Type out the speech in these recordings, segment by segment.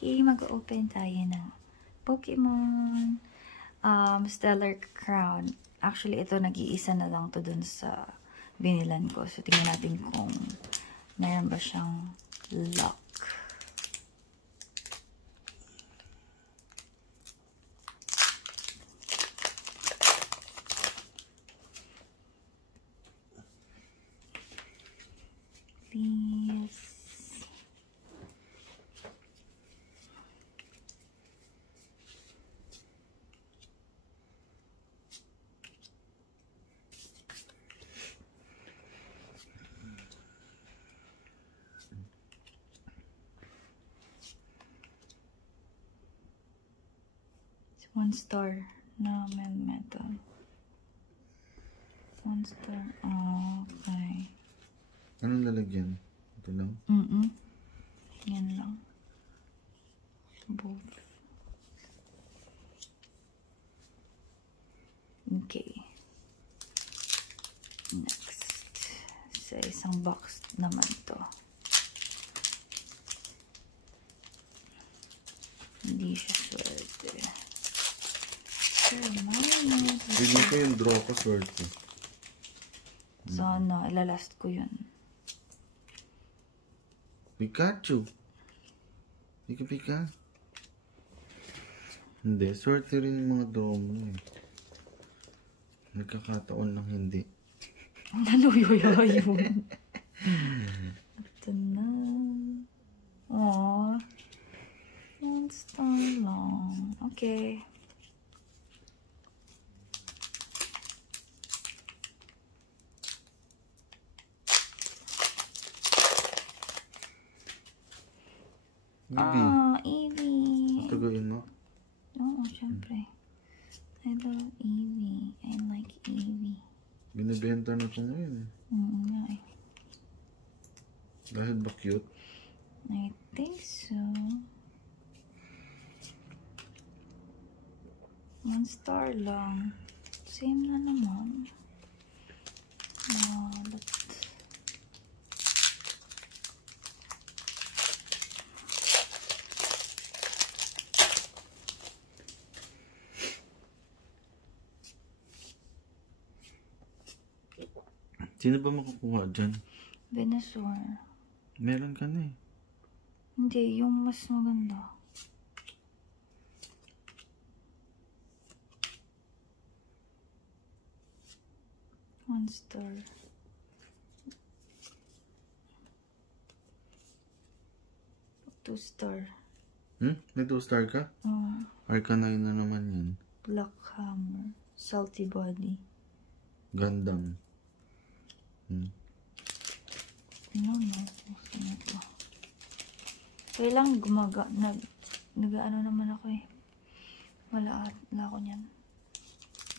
Okay, mag-open tayo ng Pokemon Stellar Crown. Actually, ito nag-iisa na lang to dun sa binilan ko. So, tingnan natin kung mayroon ba siyang luck. Please. One star na metal. One star. Oh, okay. Anong lalagyan? Ito lang? Yan lang. Both. Okay. Next. Sa isang box naman to. Hindi siya swerte. Hindi ko yung draw ko swerte. Sana, ilalast ko yun. Pikachu. Pika. Hindi, swerte rin yung mga draw mo eh. Nagkakataon lang hindi. Ano yun? Ito na. Aww. One star lang. Okay. Eevee. Tagayin mo? Oo, syempre. I love Eevee. I like Eevee. Binibenta na ko ngayon. Nga eh. Dahil ba cute? I think so. One star lang. Same na naman. But Sino ba makukuha dyan? Venusaur. Meron ka na eh. Hindi, yung mas maganda. One star. Two star. May 2 star ka? Arcanine na naman yan. Black Hammer. Salty Body. Gundam. Ano ito? Kailang nag-ano naman ako eh. Wala ako niyan.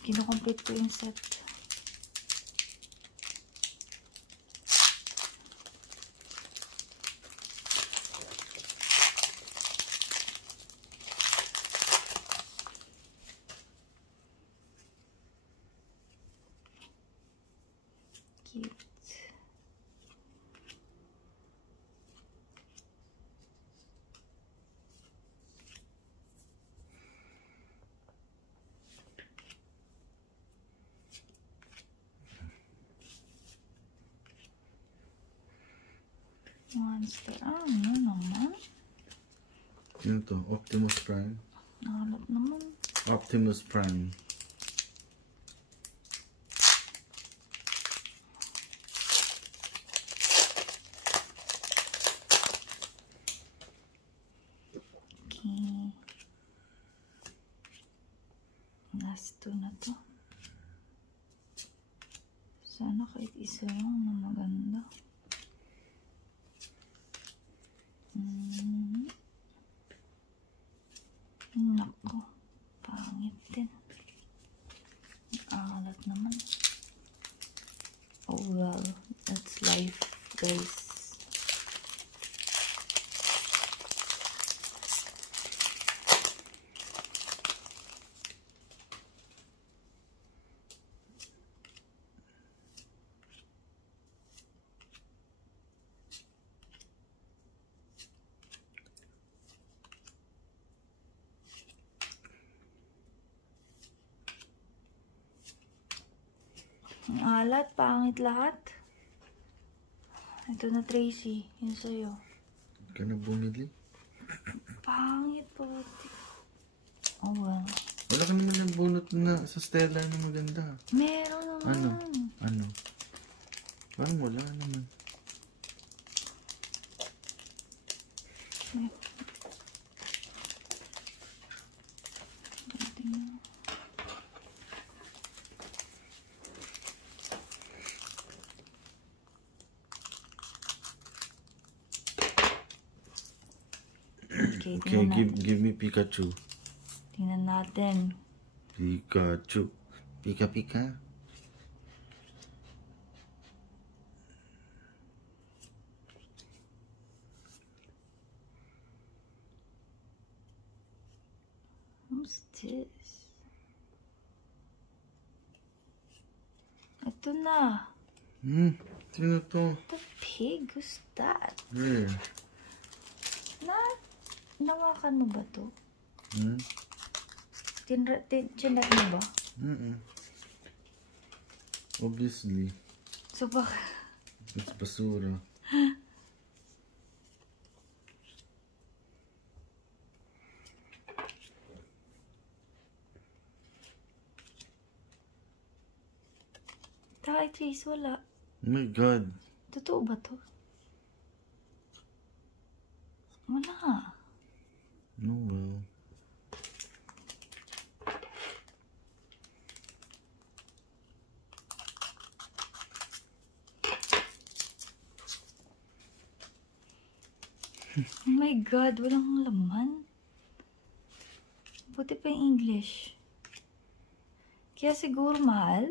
Kinukomplete ko yung set. Cute. One star. Ano naman? Yun to, Optimus Prime. Nakalap naman. Optimus Prime. Okay. Last 2 na to. Sana kahit isa lang na maganda. Nako. Pangit din. Alat naman. Oh well. That's life, guys. Ang alat, pangit lahat. Ito na, Tracy. Yun sa'yo. Ka na bumili? Pangit po. Oh, well. Wala ka naman nabunot na sa Stella na maganda. Meron naman. Ano? Parang wala naman. Okay, give me Pikachu. Tingnan natin. Pikachu. Pika. What's this? Ito na. Sino to? The pig? Who's that? Where? Nawakan mo ba to? Chinat mo ba? Obviously. So baka... It's basura. Tayo, Trace, wala. Oh my God. Totoo ba to? Wala. No, well. Oh my God, walang laman. Buti pa yung English. Kaya siguro mahal?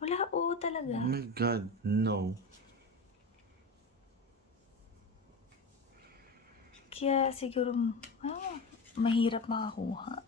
Wala, oo talaga. Oh my God, no. Kaya siguro, mahirap makakuha.